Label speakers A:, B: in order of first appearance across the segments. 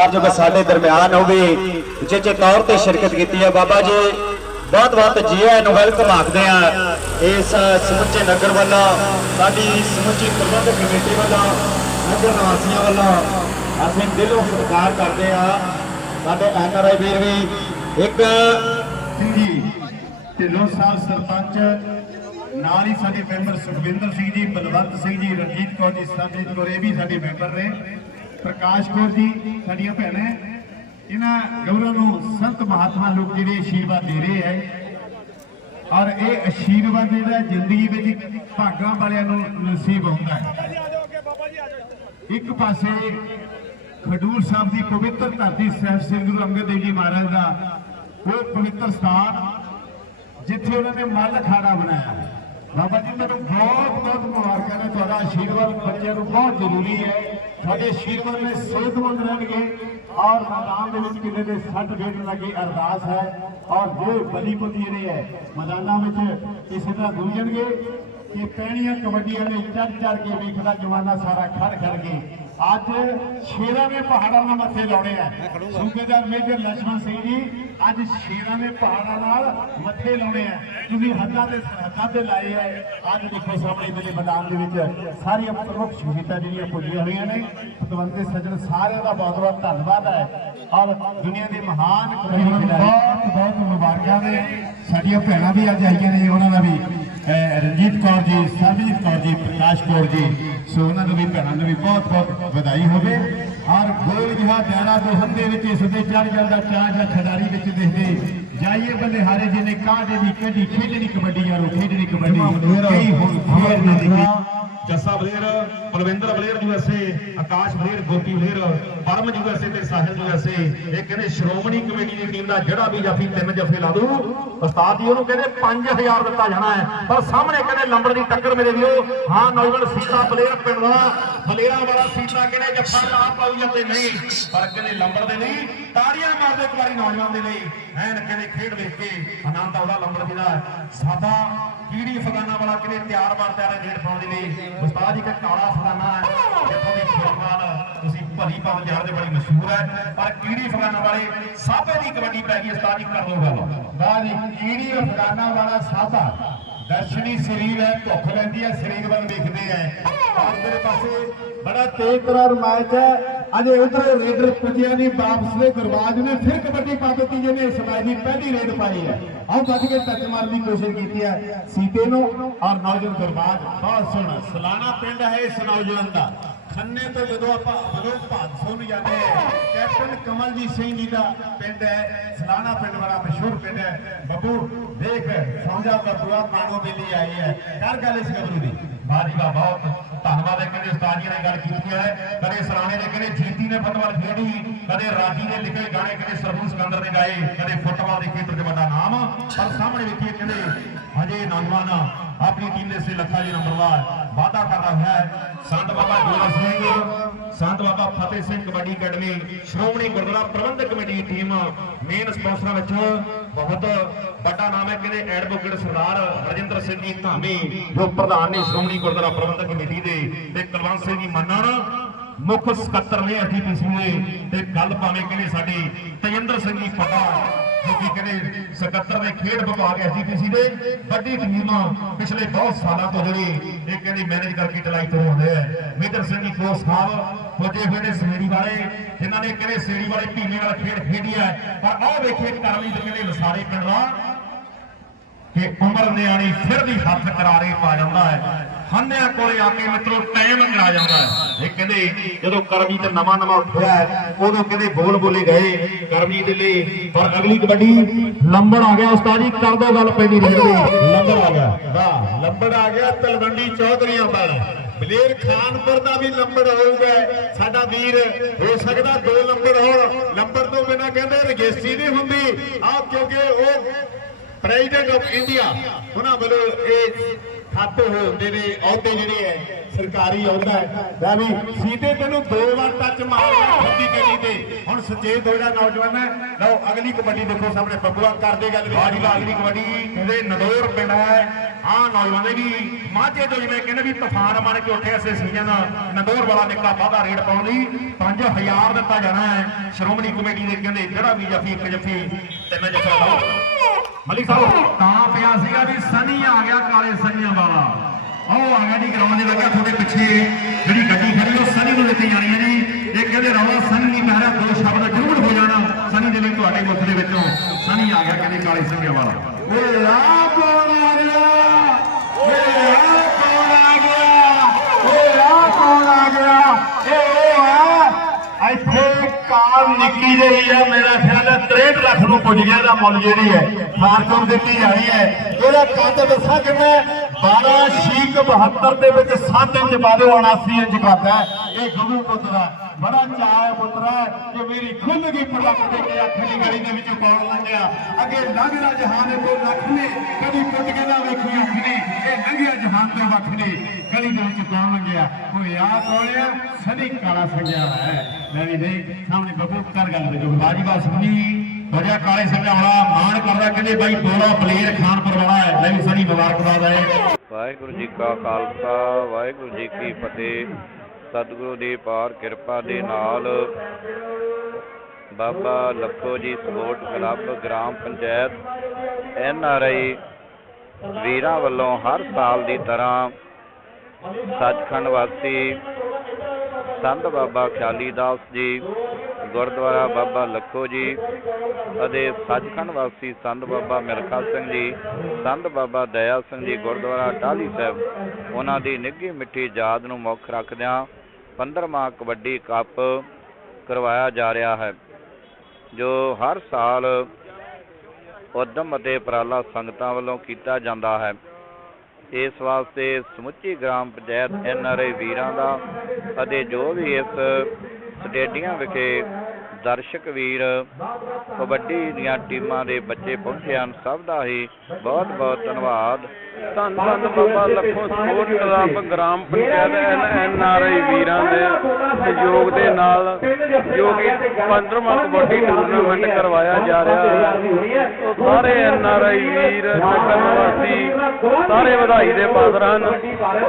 A: ਸਤਿਕਾਰਯੋਗ ਸਾਡੇ ਦਰਮਿਆਨ ਹੋਵੇ ਜਿੱਚੇ ਤੌਰ ਤੇ ਸ਼ਿਰਕਤ ਕੀਤੀ ਹੈ। ਬਾਬਾ ਜੀ, ਬਹੁਤ ਬਹੁਤ ਜੀ ਆਇਆਂ ਨੂੰ ਵੈਲਕਮ ਆਖਦੇ ਆ ਇਸ ਸਮੁੱਚੇ ਨਗਰ ਵੱਲੋਂ, ਸਾਡੀ ਸਮੁੱਚੀ ਪ੍ਰਬੰਧਕ ਕਮੇਟੀ ਵੱਲੋਂ, ਨਗਰ ਨਿਵਾਸੀਆਂ ਵੱਲੋਂ ਅਸੀਂ ਦਿਲੋਂ ਸਤਿਕਾਰ ਕਰਦੇ ਆ ਸਾਡੇ ਐਨਆਰਆਈ ਵੀਰ ਵੀ ਇੱਕ
B: ਜੀ, ਢਿੱਲੋਂ ਸਾਹਿਬ ਸਰਪੰਚ, ਨਾਲ ਹੀ ਸਾਡੇ ਮੈਂਬਰ ਸੁਖਵਿੰਦਰ ਸਿੰਘ ਜੀ, ਬਲਵੰਤ ਸਿੰਘ ਜੀ, ਰਣਜੀਤ ਕੌਰ ਜੀ ਸੰਜੀਤ ਕੌਰ ਇਹ ਵੀ ਸਾਡੇ ਮੈਂਬਰ ਨੇ। ਪ੍ਰਕਾਸ਼ ਕੌਰ ਜੀ, ਸਾਡੀਆਂ ਭੈਣਾਂ ਇਹਨਾਂ ਗੌਰਵ ਨੂੰ ਸੰਤ ਮਹਾਤਮਾ ਲੋਕ ਜਿਹੜੇ ਆਸ਼ੀਰਵਾਦ ਦੇ ਰਹੇ ਹੈ। ਔਰ ਇਹ ਆਸ਼ੀਰਵਾਦ ਜਿਹੜਾ ਜ਼ਿੰਦਗੀ ਵਿੱਚ ਭਾਗਾਂ ਵਾਲਿਆਂ ਨੂੰ ਨਸੀਬ ਹੁੰਦਾ ਹੈ। ਇੱਕ ਪਾਸੇ ਖਡੂਰ ਸਾਹਿਬ ਦੀ ਪਵਿੱਤਰ ਧਰਤੀ ਸਾਹਿਬ ਸ੍ਰੀ ਗੁਰੂ ਅੰਗਦ ਦੇਵ ਜੀ ਮਹਾਰਾਜ ਦਾ ਉਹ ਪਵਿੱਤਰ ਸਥਾਨ, ਜਿੱਥੇ ਉਹਨਾਂ ਨੇ ਮੱਲ ਅਖਾੜਾ ਬਣਾਇਆ। ਬਾਬਾ ਜੀ ਤੁਹਾਨੂੰ ਬਹੁਤ ਬਹੁਤ ਮੁਬਾਰਕਾਂ ਨੇ। ਤੁਹਾਡਾ ਆਸ਼ੀਰਵਾਦ ਬੱਚਿਆਂ ਨੂੰ ਬਹੁਤ ਜ਼ਰੂਰੀ ਹੈ। ਸਾਡੇ ਆਸ਼ੀਰਵਾਦ ਨੇ ਸਿਹਤਮੰਦ ਰਹਿਣਗੇ ਔਰ ਮੈਦਾਨ ਦੇ ਵਿੱਚ ਕਿਤੇ ਦੇ ਸੱਟ ਫੇਟ ਲੱਗੀ, ਅਰਦਾਸ ਹੈ ਔਰ ਜੋ ਬਲੀ ਪੁੱਤੀ ਜਿਹੜੇ ਹੈ, ਮੈਦਾਨਾਂ ਵਿੱਚ ਇਸੇ ਤਰ੍ਹਾਂ ਗੁੰਜਣਗੇ ਕਿ ਪਹਿਣੀਆਂ ਕਬੱਡੀਆਂ ਨੇ ਚੜ ਚੜ ਕੇ ਵੇਖਦਾ ਜਵਾਨਾ ਸਾਰਾ ਖੜ ਖੜ ਕੇ ਅੱਜ ਸ਼ੇਰਾਂ ਦੇ ਪਹਾੜਾਂ ਨਾਲ ਮੱਥੇ ਲਾਉਣੇ ਆ। ਸੂਬੇਦਾਰ ਮੇਜਰ ਲక్ష్మణ ਸਿੰਘ ਜੀ ਅੱਜ ਸ਼ੇਰਾਂ ਦੇ ਪਹਾੜਾਂ ਨਾਲ ਮੱਥੇ ਲਾਉਣੇ ਆ। ਤੁਸੀਂ ਹੱਦਾਂ ਦੇ ਸਰਹੱਦਾਂ ਤੇ ਲਾਏ ਆ। ਅੱਜ ਦੇਖੋ ਸਾਹਮਣੇ ਇਧਰਲੇ ਮੈਦਾਨ ਦੇ ਵਿੱਚ ਸਾਰੀਆਂ ਪ੍ਰਮੁੱਖ ਸ਼ਖਸੀਅਤਾਂ ਜਿਹੜੀਆਂ ਪੁੱਜੀਆਂ ਹੋਈਆਂ ਨੇ। ਭਗਵੰਤ ਦੇ ਸੱਜਣ ਸਾਰਿਆਂ ਦਾ ਬਹੁਤ ਬਹੁਤ ਧੰਨਵਾਦ ਹੈ। ਔਰ ਦੁਨੀਆ ਦੇ ਮਹਾਨ ਕਬੱਡੀ ਖਿਡਾਰੀ ਬਹੁਤ ਬਹੁਤ ਮੁਬਾਰਕਾਂ ਨੇ। ਸਾਡੀਆਂ ਭੈਣਾਂ ਵੀ ਅੱਜ ਆਈਆਂ ਨੇ ਉਹਨਾਂ ਦਾ ਵੀ। ਰਣਜੀਤ ਕੌਰ ਜੀ, ਸਰਬਜੀਤ ਕੌਰ ਜੀ, ਪ੍ਰਕਾਸ਼ ਕੌਰ ਜੀ। ਸੋ ਉਹਨਾਂ ਨੂੰ ਵੀ, ਭੈਣਾਂ ਨੂੰ ਵੀ ਬਹੁਤ ਬਹੁਤ ਵਧਾਈ ਹੋਵੇ। ਔਰ ਗੋਲ ਜਿਹਾ ਦਿਆਲਾ ਦੋਹਨ ਦੇ ਵਿੱਚ ਇਸ ਦੇ ਚੜ ਜਾਂਦਾ ਚਾਹ ਜਾਂ ਖਿਡਾਰੀ ਵਿੱਚ ਦੇਖਦੇ ਜਾਈਏ ਬੰਦੇ ਹਾਰੇ ਜਿਹਨੇ ਕਾਂਡੇ ਦੀ ਕੱਢੀ ਖੇਡਣੀ ਕਬੱਡੀ ਯਾਰੋ ਖੇਡਣੀ ਕਬੱਡੀ। ਕਈ ਹੁਣ ਫੇਰ ਨਾ ਦੇਖੀ।
C: ਜੱਸਾ ਬਲੇਰ ਪਲਵਿੰਦਰ ਬਲੇਰ ਯੂਐਸਏ ਆਕਾਸ਼ ਬਲੇਰ ਗੋਪੀ ਬਲੇਰ ਪਰਮ ਯੂਐਸਏ ਤੇ ਸਾਹਿਲ ਯੂਐਸਏ ਇਹ ਕਹਿੰਦੇ ਸ਼੍ਰੋਮਣੀ ਕਮੇਟੀ ਦੀ ਟੀਮ ਦਾ ਜਿਹੜਾ ਵੀ ਜਾਫੀ ਤਿੰਨ ਜਫੇ ਲਾ ਦੂ ਉਸਤਾਦ ਜੀ ਉਹਨੂੰ ਕਹਿੰਦੇ 5000 ਦਿੱਤਾ ਜਾਣਾ ਹੈ। ਪਰ ਸਾਹਮਣੇ ਕਹਿੰਦੇ ਲੰਬੜ ਦੀ ਟੱਕਰ ਮੇਰੇ ਵੀਰੋ ਹਾਂ ਨੌਜਵਾਨ ਸੀਤਾ ਬਲੇਰ ਪਿੰਡ ਦਾ ਬਲੇਰਾਂ ਵਾਲਾ ਸੀਤਾ ਕਹਿੰਦੇ ਜੱਫਾ ਲਾ ਪਾਉ ਜਾਂਦੇ ਨਹੀਂ। ਪਰ ਕਹਿੰਦੇ ਲੰਬੜ ਦੇ ਨਹੀਂ ਤਾੜੀਆਂ ਮਾਰਦੇ ਇੱਕ ਵਾਰੀ ਨੌਜਵਾਨ ਦੇ ਲਈ। ਐਨ ਕਹਿੰਦੇ ਖੇਡ ਵੇਖ ਕੇ ਆਨੰਦ ਆਉਦਾ, ਲੰਬੜ ਜੀ ਦਾ ਸਾਡਾ ਕੀੜੀ ਫਗਾਨਾ ਵਾਲਾ ਕਿਨੇ ਤਿਆਰ ਬਾਰ ਤਿਆਰ ਰੇਡ ਪਾਉਣ ਦੇ ਲਈ। ਉਸਤਾਦ ਜੀ ਦਾ ਕਾਲਾ ਫਗਾਨਾ ਹੈ, ਜਿੱਥੋਂ ਦੀ ਫੁੱਟਬਾਲ ਤੁਸੀਂ ਭਲੀ ਭਾਵੇਂ ਜਾਣਦੇ ਬੜੀ ਮਸ਼ਹੂਰ ਹੈ। ਪਰ ਕੀੜੀ ਫਗਾਨਾ ਵਾਲੇ ਸਾਬੇ ਦੀ ਕਬੱਡੀ ਪੈ ਗਈ, ਉਸਤਾਦ ਜੀ, ਕਰ ਲਓ ਗੱਲ।
B: ਬਾਜੀ ਕੀੜੀ ਅਫਗਾਨਾ ਵਾਲਾ ਸਾਧਾ ਦਰਸ਼ਨੀ ਸਰੀਰ ਹੈ, ਭੁੱਖ ਲੈਂਦੀ ਹੈ, ਸਰੀਰ ਵੱਲ ਵੇਖਦੇ ਹੈ। ਔਰ ਪਾਸੇ ਬੜਾ ਤੇਜ਼ ਤਰਾਰ ਮੈਚ ਹੈ। ਅਜੇ ਉਧਰ ਰੇਡਰ ਪੁੱਜਿਆ ਨਹੀਂ, ਵਾਪਸ ਦੇ ਗੁਰਬਾਜ ਨੇ ਫਿਰ ਕਬੱਡੀ ਪਾ ਦਿੱਤੀ, ਜਿਹਨੇ ਇਸ ਦੀ ਪਹਿਲੀ ਰੇਡ ਪਾਈ ਹੈ। ਆਓ ਵੱਧ ਕੇ ਟੱਚ ਮਾਰਨ ਦੀ ਕੋਸ਼ਿਸ਼ ਕੀਤੀ ਹੈ। ਸੀਤੇ ਨੂੰ ਔਰ ਨੌਜਵਾਨ ਗੁਰਬਾਜ ਬਹੁਤ ਸੋਹਣਾ। ਸਲਾਣਾ ਪਿੰਡ ਹੈ ਇਸ ਨੌਜਵਾਨ ਦਾ। ਖੰਨੇ ਤੋਂ ਜਦੋਂ ਆਪਾਂ ਬਲੋ ਭਾਦਸੋਂ ਨੂੰ ਜਾਂਦੇ ਹਾਂ, ਕੈਪਟਨ ਕਮਲਜੀਤ ਸਿੰਘ ਜੀ ਦਾ ਪਿੰਡ ਹੈ। ਸਲਾਣਾ ਪਿੰਡ ਬੜਾ ਮਸ਼ਹੂਰ ਪਿੰਡ ਹੈ। ਬੱਬੂ, ਦੇਖ ਸਮਝਾ ਬੱਬੂਆ ਮਾਨੋ ਮੇਲੀ ਆਈ ਹੈ। ਕਰ ਗੱਲ ਇਸ ਗੱਭਰੂ ਦੀ।
C: ਬਾਜੀ ਦਾ ਬਹੁਤ ਧੰਨਵਾਦ ਹੈ, ਕਹਿੰਦੇ ਉਸਤਾਦ ਜੀ ਨੇ ਗੱਲ ਕੀਤੀ ਹੈ। ਕਦੇ ਸਰਾਣੇ ਦੇ ਕਹਿੰਦੇ ਜੀਤੀ ਨੇ ਫੁੱਟਬਾਲ ਖੇਡੀ, ਕਦੇ ਰਾਜੀ ਨੇ ਲਿਖੇ ਗਾਣੇ ਕਹਿੰਦੇ ਸਰਬੂ ਸਿਕੰਦਰ ਨੇ ਗਾਏ, ਕਦੇ ਫੁੱਟਬਾਲ ਦੇ ਖੇਤਰ 'ਚ ਵੱਡਾ ਨਾਮ। ਪਰ ਸਾਹਮਣੇ ਵੇਖੀਏ ਕਹਿੰਦੇ ਹਜੇ ਨੌਜਵਾਨ ਆਪਣੀ ਟੀਮ ਦੇ ਸੇ ਲੱਖਾ ਜੀ ਨੰਬਰ ਦਾ ਵਾਅਦਾ ਕਰਦਾ ਹੋਇਆ ਹੈ। ਸੰਤ ਬਾਬਾ ਜੋਰਾ ਸਿੰਘ, ਸੰਤ ਬਾਬਾ ਫਤਿਹ ਸਿੰਘ ਕਬੱਡੀ ਅਕੈਡਮੀ, ਸ਼੍ਰੋਮਣੀ ਗੁਰਦੁਆਰਾ ਪ੍ਰਬੰਧਕ ਕਮੇਟੀ ਦੀ ਟੀਮ ਮੇਨ ਸਪਾਂਸਰਾਂ ਵਿੱਚ ਬਹੁਤ ਵੱਡਾ ਨਾਮ ਹੈ ਕਹਿੰਦੇ? ਐਡਵੋਕੇਟ ਸਰਦਾਰ ਰਜਿੰਦਰ ਸਿੰਘ ਜੀ ਧਾਮੀ, ਜੋ ਪ੍ਰਧਾਨ ਨੇ ਸ਼੍ਰੋਮਣੀ ਗੁਰਦੁਆਰਾ ਪ੍ਰਬੰਧਕ ਕਮੇਟੀ ਦੇ ਤੇ ਕੁਲਵੰਤ ਸਿੰਘ ਜੀ ਮੰਨਣ, ਮੁੱਖ ਸਕੱਤਰ ਨੇ ਐਸਡੀਪੀਸੀ ਦੇ ਤੇ ਗੱਲ ਭਾਵੇਂ ਕਹਿੰਦੇ ਸਾਡੇ ਤੇਜਿੰਦਰ ਸਿੰਘ ਜੀ ਪਟਾ ਕਿ ਕਹਿੰਦੇ ਸਕੱਤਰ ਦੇ ਖੇਡ ਵਿਭਾਗ ਐਸਡੀਪੀਸੀ ਦੇ ਵੱਡੀ ਟੀਮ ਪਿਛਲੇ ਬਹੁਤ ਸਾਲਾਂ ਤੋਂ ਜਿਹੜੀ ਇਹ ਕਹਿੰਦੇ ਮੈਨੇਜ ਕਰਕੇ ਚਲਾਈ ਤੋਂ ਹੁੰਦੇ ਆ। ਮੇਜਰ ਸਿੰਘ ਜੀ ਕੋਸ ਸਾਹਿਬ ਫੋਟੇ ਹੋਏ ਨੇ ਸੇੜੀ ਵਾਲੇ, ਜਿਨ੍ਹਾਂ ਨੇ ਕਹਿੰਦੇ ਸੇੜੀ ਵਾਲੇ ਭੀਮੇ ਵਾਲਾ ਖੇਡ ਖੇਡੀ ਹੈ ਪਰ ਆਹ ਵੇਖੇ ਕਰਮੀ ਦੇ ਕਹਿੰਦੇ ਲਸਾਰੇ ਪਿੰਡ ਦਾ ਕਿ ਉਮਰ ਨਿਆਣੀ ਫਿਰ ਵੀ ਹੱਥ ਕਰਾਰੇ ਪਾ ਜਾਂਦਾ ਹੈ। ਹੰਨਿਆਂ ਕੋਲੇ ਆ ਕੇ ਮਿੱਤਰੋ ਟਾਈਮ ਆ ਜਾਂਦਾ ਹੈ। ਇਹ ਕਹਿੰਦੇ ਜਦੋਂ ਕਰਮੀ ਤੇ ਨਵਾਂ ਨਵਾਂ ਉੱਠਿਆ ਉਦੋਂ ਕਹਿੰਦੇ ਬੋਲ ਬੋਲੇ ਗਏ। ਕਰਮੀ ਦੇ ਲਈ ਪਰ ਅਗਲੀ ਕਬੱਡੀ ਲੰਬੜ ਆ ਗਿਆ ਉਸਤਾਦ ਜੀ ਕਰ ਦੋ ਗੱਲ ਪੈਦੀ ਰਹੀ ਲੰਬੜ ਆ ਗਿਆ।
B: ਵਾਹ ਲੰਬੜ ਆ ਗਿਆ ਤਲਵੰਡੀ ਚੌਧਰੀਆਂ ਪਰ ਬਲੇਰ ਖਾਨਪੁਰ ਦਾ ਵੀ ਲੰਬੜ ਹੋਊਗਾ। ਸਾਡਾ ਵੀਰ ਹੋ ਸਕਦਾ ਦੋ ਲੰਬੜ ਹੋਣ। ਲੰਬੜ ਤੋਂ ਬਿਨਾ ਕਹਿੰਦੇ ਰਜਿਸਟਰੀ ਨਹੀਂ ਹੁੰਦੀ। ਆ ਕਿਉਂਕਿ ਉਹ ਪ੍ਰੈਜ਼ੀਡੈਂਟ ਆਫ ਇੰਡੀਆ ਉਹਨਾਂ ਵੱਲੋਂ ਇਹ ਖਾਤੇ ਹੁੰਦੇ ਨੇ, ਅਹੁਦੇ ਜਿਹੜੇ ਹੈ, ਸਰਕਾਰੀ ਅਹੁਦਾ ਹੈ। ਲੈ ਵੀ, ਸੀਤੇ ਤੈਨੂੰ ਦੋ ਵਾਰ ਟੱਚ ਮਾਰਿਆ ਖੱਡੀ ਗੱਡੀ ਤੇ। ਹੁਣ ਸੁਚੇਤ ਹੋ ਜਿਹੜਾ ਨੌਜਵਾਨ। ਹੈ ਲਓ, ਅਗਲੀ ਕਬੱਡੀ ਦੇਖੋ ਸਾਹਮਣੇ ਬੱਬੂਆ ਕਰਦੇ ਗੱਲ ਵੀ
C: ਬਾਜੀ ਅਗਲੀ ਕਬੱਡੀ ਕਹਿੰਦੇ ਨਦੌਰ ਪਿੰਡ ਹੈ। ਆ ਨੌਜਵਾਨ ਵੀ ਮਾਝੇ ਤੋਂ ਜਿਵੇਂ ਕਹਿੰਦੇ ਵੀ ਤੂਫਾਨ ਬਣ ਕੇ ਉੱਠਿਆ ਐਸੇ ਸੀਜ਼ਨ ਨੰਦੋਰ ਵਾਲਾ ਨਿੱਕਾ ਵਾਧਾ ਰੇਟ ਪਾਉਣ ਲਈ 5000 ਦਿੱਤਾ ਜਾਣਾ ਹੈ। ਸ਼੍ਰੋਮਣੀ ਕਮੇਟੀ ਦੇ ਕਹਿੰਦੇ, ਜਿਹੜਾ ਵੀ ਜਫੀ ਇੱਕ ਜਫੀ, ਤਿੰਨ ਜਫਾ ਲਾਓ ਮਲਿਕ ਸਾਹਿਬ। ਤਾਂ ਪਿਆ ਸੀਗਾ ਵੀ ਸਨੀ ਆ ਗਿਆ ਕਾਲੇ ਸੰਨੀਆਂ ਵਾਲਾ। ਉਹ ਆ ਗਿਆ ਜੀ ਗਰਾਊਂਡ ਦੇ ਲੱਗਿਆ ਤੁਹਾਡੇ ਪਿੱਛੇ। ਜਿਹੜੀ ਗੱਡੀ ਖੜੀ ਉਹ ਸਨੀ ਨੂੰ ਦਿੱਤੀ ਜਾਣੀ ਹੈ ਜੀ। ਇਹ ਕਹਿੰਦੇ ਰੌਲਾ ਸਨੀ ਨਹੀਂ ਪੈ ਰਿਹਾ ਦੋ ਸ਼ਬਦ ਜ਼ਰੂਰ ਹੋ ਜਾਣਾ। ਸਨੀ ਦੇ ਲਈ ਤੁਹਾਡੇ ਮੁੱਖ ਦੇ ਵਿੱਚੋਂ ਸਨੀ ਆ ਗਿਆ ਕਹਿੰਦੇ ਕਾਲੇ ਸੰਨੀਆਂ ਵਾਲਾ। ਓਏ ਆ ਕੌਣ ਆ ਗਿਆ? ਓਏ ਆ ਕੌਣ ਆ ਗਿਆ? ਓਏ ਆ ਕੌਣ ਆ ਗਿਆ? ਇਹ ਉਹ ਆ
B: ਇੱਥੇ ਕਾਰ ਨਿੱਕੀ ਜਿਹੀ ਹੈ ਮੇਰਾ ਖਿਆਲ ਹੈ 63 ਲੱਖ ਨੂੰ ਪੁੱਜ ਗਿਆ ਦਾ ਮੁੱਲ ਜਿਹੜੀ ਹੈ ਫਾਰਚੂਨ ਦਿੱਤੀ ਜਾਣੀ ਹੈ। ਇਹਦਾ ਕੱਦ ਦੱਸਾਂ ਕਿੰਨਾ 12 ਸ਼ੀਕ 72 ਦੇ ਵਿੱਚ 7 ਇੰਚ ਬਾਦੋ 79 ਇੰਚ ਕਰਦਾ ਇਹ ਗੱਭਰੂ ਪੁੱਤ ਦਾ ਬੜਾ ਚਾਅ ਹੈ ਪੁੱਤਰਾ ਕਿ ਮੇਰੀ ਖੁੱਲ ਗਈ ਪਲਕ ਦੇ ਕੇ ਅੱਖ ਦੀ ਗਲੀ ਦੇ ਵਿੱਚੋਂ ਪਾਉਣ ਲੰਘਿਆ ਅੱਗੇ ਲੰਘਦਾ ਜਹਾਨ ਕੋ ਲੱਖ ਨੇ, ਕਦੀ ਟੁੱਟ ਕੇ ਨਾ ਵੇਖੀ ਅੱਖ ਨੇ, ਇਹ ਲੰਘਿਆ ਜਹਾਨ ਤੋਂ ਵੱਖ ਨੇ, ਗਲੀ ਦੇ ਵਿੱਚ ਪਾਉਣ ਲੰਘਿਆ ਕੋਈ ਆ ਕੋਲਿਆ ਸਦੀ ਕਾਲਾ ਸੰਗਿਆ ਹੈ। ਮੈਂ ਵੀ ਨਹੀਂ ਸਾਹਮਣੇ ਬੱਬੂ ਕਰ ਗੱਲ ਜੋ
C: ਬਾਜੀ ਬਾਸ ਸੁਣੀ ਵਜਾ ਕਾਲੇ ਸੰਘਿਆ ਮਾਣ ਕਰਦਾ ਕਹਿੰਦੇ ਬਾਈ ਬੋਲਾ ਪਲੇਅਰ ਖਾਨਪੁਰ ਵਾਲਾ ਹੈ। ਲੈ ਵੀ ਸਣੀ ਮੁਬਾਰਕਬਾਦ ਹੈ।
D: ਵਾਹਿਗੁਰੂ ਜੀ ਕਾ ਖਾਲਸਾ, ਵਾਹਿਗੁਰੂ ਜੀ ਕੀ ਫਤਿਹ। ਸਤਿਗੁਰੂ ਦੀ ਪਾਰ ਕਿਰਪਾ ਦੇ ਨਾਲ Baba Lakho ji sport club gram panchayat N R I ਵੀਰਾਂ ਵੱਲੋਂ ਹਰ ਸਾਲ ਦੀ ਤਰ੍ਹਾਂ ਸੱਚਖੰਡ ਵਾਸੀ ਸੰਤ ਬਾਬਾ ਖਿਆਲੀ ਦਾਸ ਜੀ ਗੁਰਦੁਆਰਾ ਬਾਬਾ ਲੱਖੋ ਜੀ ਅਤੇ ਸੱਚਖੰਡ ਵਾਸੀ ਸੰਤ ਬਾਬਾ ਮਿਲਖਾ ਸਿੰਘ ਜੀ, ਸੰਤ ਬਾਬਾ ਦਇਆ ਸਿੰਘ ਜੀ ਗੁਰਦੁਆਰਾ ਟਾਹਲੀ ਸਾਹਿਬ, ਉਹਨਾਂ ਦੀ ਨਿੱਘੀ ਮਿੱਠੀ ਯਾਦ ਨੂੰ ਮੁੱਖ ਰੱਖਦਿਆਂ 15ਵਾਂ ਕਬੱਡੀ ਕੱਪ ਕਰਵਾਇਆ ਜਾ ਰਿਹਾ ਹੈ, ਜੋ ਹਰ ਸਾਲ ਉਦਮ ਅਤੇ ਉਪਰਾਲਾ ਸੰਗਤਾਂ ਵੱਲੋਂ ਕੀਤਾ ਜਾਂਦਾ ਹੈ। ਇਸ ਵਾਸਤੇ ਸਮੁੱਚੀ gram panchayat N R I ਵੀਰਾਂ ਦਾ ਅਤੇ ਜੋ ਵੀ ਇਸ ਸਟੇਡੀਅਮ ਵਿਖੇ ਦਰਸ਼ਕ ਵੀਰ, ਕਬੱਡੀ ਦੀਆਂ ਟੀਮਾਂ ਦੇ ਬੱਚੇ ਪਹੁੰਚੇ ਹਨ। ਸਭ ਦਾ ਹੀ ਬਹੁਤ ਬਹੁਤ ਧੰਨਵਾਦ
E: ਧੰਨ ਧੰਨ Baba Lakho sport club gram panchayat N R I ਵੀਰਾਂ ਦੇ ਸਹਿਯੋਗ ਦੇ ਨਾਲ ਜੋ ਕਿ 15ਵਾਂ ਕਬੱਡੀ ਟੂਰਨਾਮੈਂਟ ਕਰਵਾਇਆ ਜਾ ਰਿਹਾ ਹੈ। ਸਾਰੇ ਐਨ ਆਰ ਆਈ ਵੀਰ ਨਗਰ ਨਿਵਾਸੀ ਸਾਰੇ ਵਧਾਈ ਦੇ ਪਾਤਰ ਹਨ।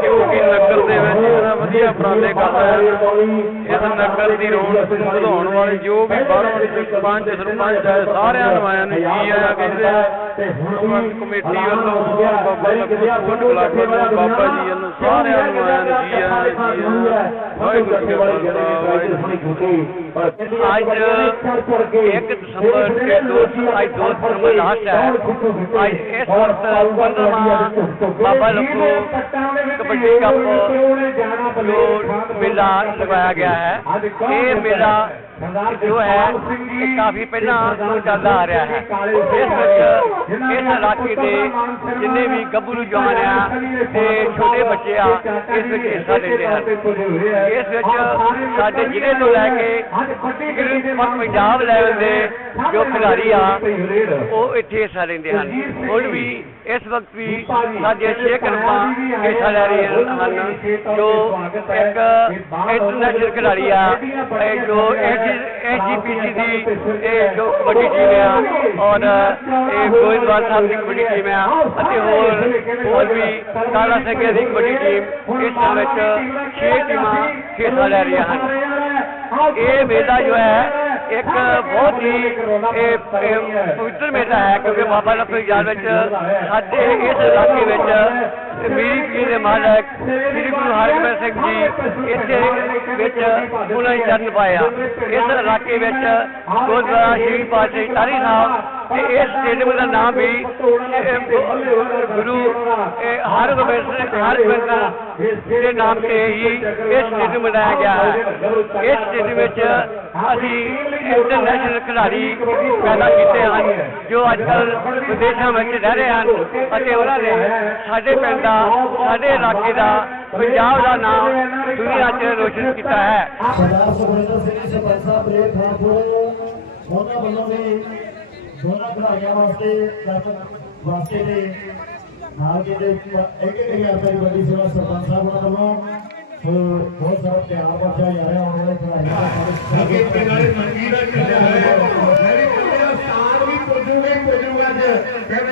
E: ਕਿਉਂਕਿ ਨਗਰ ਦੇ ਵਿੱਚ ਇਹਨਾਂ ਵਧੀਆ ਉਪਰਾਲੇ ਕਰ ਰਹੇ ਹਨ। ਇਸ ਨਗਰ ਦੀ ਰੌਣਕ ਨੂੰ ਵਧਾਉਣ ਵਾਲੇ ਜੋ ਵੀ ਬਾਹਰੋਂ ਪੰਜ ਸਰਪੰਚ ਹੈ ਸਾਰਿਆਂ ਨੂੰ ਆਇਆਂ ਨੂੰ ਜੀ ਆਇਆਂ ਕਹਿੰਦੇ ਆ ਸਰਪੰਚ ਕਮੇਟੀ ਵੱਲੋਂ ਬਾਬਾ ਲੱਖੋ ਸਪੋਰਟ ਕਲੱਬ ਬਾਬਾ ਜੀ ਵੱਲੋਂ ਸਾਰਿਆਂ ਨੂੰ ਆਇਆਂ ਨੂੰ, ਜੀ ਆਇਆਂ ਵਾਹਿਗੁਰੂ ਜੀ ਕਾ ਖਾਲਸਾ, ਵਾਹਿਗੁਰੂ ਜੀ ਕੀ ਫਤਿਹ।
D: आज एक दिसंबर के दो आज दो दिसंबर लास्ट है आज इस वक्त पंद्रहवा बाबा लखनऊ कबड्डी कप जो मेला लगवाया गया है ये मेला ਜੋ ਹੈ ਇਹ ਕਾਫੀ ਪਹਿਲਾਂ ਤੋਂ ਚੱਲਦਾ ਆ ਰਿਹਾ ਹੈ ਇਸ ਵਿੱਚ ਇਸ ਇਲਾਕੇ ਦੇ ਜਿੰਨੇ ਵੀ ਗੱਭਰੂ ਜਵਾਨ ਆ ਤੇ ਛੋਟੇ ਬੱਚੇ ਆ ਇਸ ਵਿੱਚ ਹਿੱਸਾ ਲੈਂਦੇ ਹਨ ਇਸ ਵਿੱਚ ਸਾਡੇ ਜ਼ਿਲ੍ਹੇ ਤੋਂ ਲੈ ਕੇ ਤਕਰੀਬਨ ਪੰਜਾਬ ਲੈਵਲ ਦੇ ਜੋ ਖਿਡਾਰੀ ਆ ਉਹ ਇੱਥੇ ਹਿੱਸਾ ਲੈਂਦੇ ਹਨ ਹੁਣ ਵੀ ਇਸ ਵਕਤ ਵੀ ਸਾਡੇ ਛੇ ਕਲਮਾਂ ਹਿੱਸਾ ਲੈ ਰਹੇ ਹਨ ਜੋ ਇੱਕ ਇੰਟਰਨੈਸ਼ਨਲ ਖਿਡਾਰੀ ਆ ਇਹ ਜੋ ਐਜੀਪੀਸੀ ਦੀ ਇਹ ਜੋ ਕਬੱਡੀ ਟੀਮ ਆ ਔਰ ਇਹ ਗੋਇੰਦਵਾਲ ਸਾਹਿਬ ਦੀ ਕਬੱਡੀ ਟੀਮ ਆ ਅਤੇ ਹੋਰ ਹੋਰ ਵੀ ਕਾਲਾ ਸਿੰਘ ਦੀ ਕਬੱਡੀ ਟੀਮ ਇਸ ਵਿੱਚ ਛੇ ਟੀਮਾਂ ਹਿੱਸਾ ਲੈ ਰਹੀਆਂ ਹਨ ਇਹ ਮੇਲਾ ਜੋ ਹੈ ਇੱਕ ਬਹੁਤ ਹੀ, ਇਹ ਇਹ ਪਵਿੱਤਰ ਮੇਲਾ ਹੈ, ਕਿਉਂਕਿ ਬਾਬਾ ਲਖੋ ਯਾਦ ਵਿੱਚ ਸਾਡੇ ਇਸ ਇਲਾਕੇ ਵਿੱਚ ਮੇਰੀ ਪੀਰ ਦੇ ਮਾਲਕ ਸ੍ਰੀ ਗੁਰੂ ਹਰਗੋਬਿੰਦ ਸਿੰਘ ਜੀ ਇੱਥੇ ਵਿੱਚ ਉਹਨਾਂ ਨੇ ਜਨਮ ਪਾਇਆ। ਇਸ ਇਲਾਕੇ ਵਿੱਚ ਗੁਰਦੁਆਰਾ ਸ਼੍ਰੀ ਪਾਤਸ਼ਾਹੀ ਟਾਹਲੀ ਸਾਹਿਬ ਤੇ ਇਸ ਸਟੇਡੀਅਮ ਦਾ ਨਾਮ ਵੀ ਗੁਰੂ, ਇਹ ਹਰਗੋਬਿੰਦ ਸਿੰਘ ਹਰਗੋਬਿੰਦ ਦੇ ਨਾਮ ਤੇ ਹੀ ਇਹ ਸਟੇਡੀਅਮ ਬਣਾਇਆ ਗਿਆ ਹੈ। ਇਸ ਸਟੇਡੀਅਮ ਵਿੱਚ ਅਸੀਂ ਇੰਟਰਨੈਸ਼ਨਲ ਖਿਡਾਰੀ ਪੈਦਾ ਕੀਤੇ ਹਨ, ਜੋ ਅੱਜ ਕੱਲ੍ਹ ਵਿਦੇਸ਼ਾਂ ਵਿੱਚ ਰਹਿ ਰਹੇ ਹਨ ਅਤੇ ਉਹਨਾਂ ਨੇ ਸਾਡੇ ਪਿੰਡ ਦਾ, ਸਾਡੇ ਇਲਾਕੇ ਦਾ, ਪੰਜਾਬ ਦਾ ਨਾਮ ਦੁਨੀਆ 'ਚ ਰੋਸ਼ਨ ਕੀਤਾ ਹੈ।
F: ਸਰਦਾਰ ਸੁਖਵਿੰਦਰ ਸਿੰਘ ਸਰਪੰਚ ਸਾਹਿਬ ਦੇ ਉਹਨਾਂ ਵੱਲੋਂ ਵੀ ਦੋਨਾਂ ਖਿਡਾਰੀਆਂ ਵਾਸਤੇ ਦਰਸ਼ਕ ਵਾਸਤੇ ਦੇ ਨਾਲ ਕਿਤੇ ਇੱਕ ਰੁਪਏ ਦੀ ਵੱਡੀ ਸੇਵਾ ਸਰਪੰਚ ਸਾਹਿਬ ਉਹਨਾਂ ਵੱਲੋਂ। ਸੋ ਬਹੁਤ ਸਾਰਾ ਪਿਆਰ ਬਖਸ਼ਿਆ ਜਾ ਰਿਹਾ ਉਹਨਾਂ ਦੇ। ਖਿਡਾਰੀਆਂ
B: ਅੱਗੇ ਤੇ ਮੰਗੀ ਦਾ ਚੱਲਿਆ ਹੋਇਆ ਮੈਂ ਵੀ ਕਹਿੰਦਾ ਸਥਾਨ ਵੀ ਪੁੱਜੂਗਾ ਹੀ ਪੁੱਜੂਗਾ ਅੱਜ। ਕਹਿੰਦੇ